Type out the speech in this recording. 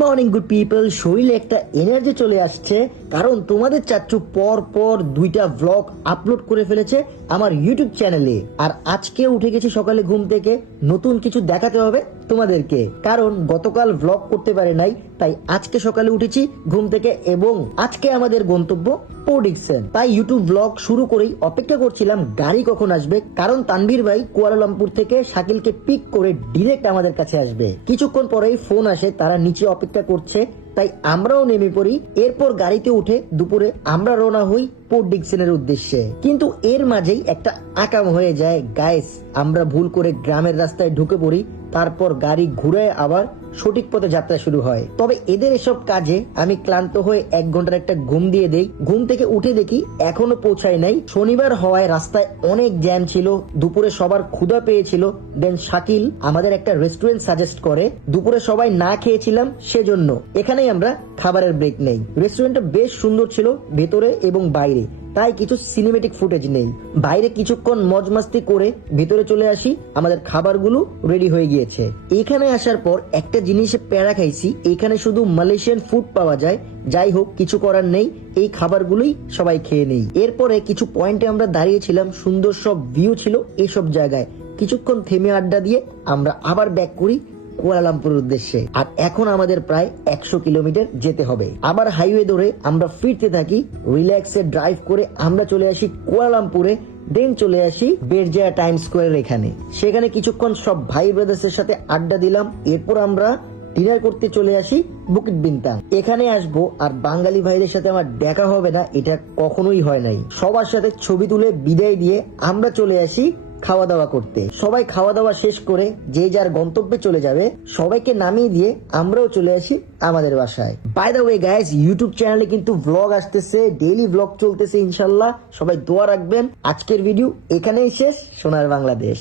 Morning good people. শরীরে একটা energy চলে আসছে, কারণ তোমাদের চাচ্চু পর পর 2টা ব্লগ আপলোড করে ফেলেছে আমার ইউটিউব চ্যানেলে। আর আজকে উঠে গেছি সকালে ঘুম থেকে, নতুন কিছু দেখাতে হবে তোমাদেরকে, কারণ গতকাল ব্লগ করতে পারে নাই, তাই আজকে সকালে উঠেছি ঘুম থেকে এবং আজকে আমাদের গন্তব্য পোর্ট ডিকসন। তাই ইউটিউব ব্লগ শুরু করেই অপেক্ষা করছিলাম গাড়ি কখন আসবে, কারণ তানভীর ভাই কুয়ালালামপুর থেকে শাকিলকে পিক করে ডিরেক্ট আমাদের কাছে আসবে। কিছুক্ষণ পরেই ফোন আসে, তারা নিচে অপেক্ষা করছে, তাই আমরাও নেমে পড়ি। এরপর গাড়িতে উঠে দুপুরে আমরা রওনা হই পোর্ট ডিকসনের উদ্দেশ্যে। কিন্তু এর মাঝেই একটা আকাম হয়ে যায় গাইস, আমরা ভুল করে গ্রামের রাস্তায় ঢুকে পড়ি, তারপর গাড়ি ঘুরে আবার সঠিক পথে যাত্রা শুরু হয়। তবে এদের এসব কাজে আমি ক্লান্ত হয়ে 1 ঘন্টার একটা ঘুম দিয়ে দেই। ঘুম থেকে উঠে দেখি এখনো পৌঁছায় নাই। শনিবার হওয়ায় রাস্তায় অনেক জ্যাম ছিল, দুপুরে সবার ক্ষুধা পেয়েছিল। দেন শাকিল আমাদের একটা রেস্টুরেন্ট সাজেস্ট করে, দুপুরে সবাই না খেয়েছিলাম সেজন্য এখানেই আমরা খাবারের ব্রেক নেই। রেস্টুরেন্টটা বেশ সুন্দর ছিল ভেতরে এবং বাইরে, তাই কিছু সিনেমেটিক ফুটেজ নেই। বাইরে কিছুক্ষণ মজ মাস্তি করে ভেতরে চলে আসি, আমাদের খাবারগুলো রেডি হয়ে গিয়েছে। এখানে আসার পর একটা জিনিসে প্যারা খাইছি, এখানে শুধু মালয়েশিয়ান ফুড পাওয়া যায়। যাই হোক, কিছু করার নেই, এই খাবারগুলোই সবাই খেয়ে নেই। এরপরে কিছু পয়েন্টে আমরা দাঁড়িয়েছিলাম, সুন্দর সব ভিউ ছিল এইসব জায়গায়। কিছুক্ষণ থেমে আড্ডা দিয়ে আমরা আবার ব্যাক করি কুয়ালালামপুরের উদ্দেশ্যে। আর এখন আমাদের প্রায় 100 কিলোমিটার যেতে হবে। আবার হাইওয়ে ধরে আমরা ফিরতে থাকি, রিল্যাক্সে ড্রাইভ করে আমরা চলে আসি কুয়ালালামপুরে। দেন চলে আসি বেরজায়া টাইম স্কোয়ার এখানে। সেখানে কিছুক্ষণ সব ভাই ব্রাদার্সের সাথে আড্ডা দিলাম। এরপর আমরা ডিনার করতে চলে আসি বুকিট বিনতাং। এখানে আসবো আর বাঙালি ভাইদের সাথে আমার দেখা হবে না, এটা কখনোই হয় নাই। সবার সাথে ছবি তুলে বিদায় দিয়ে আমরা চলে আসি খাওয়া দাওয়া করতে। সবাই খাওয়া দাওয়া শেষ করে যে যার গন্তব্যে চলে যাবে, সবাইকে নামিয়ে দিয়ে আমরাও চলে আসি আমাদের বাসায়। By the way guys, YouTube চ্যানেলে কিন্তু ব্লগ আসতেছে, ডেইলি ব্লগ চলতেছে ইনশাল্লাহ। সবাই দোয়া রাখবেন। আজকের ভিডিও এখানেই শেষ। সোনার বাংলাদেশ।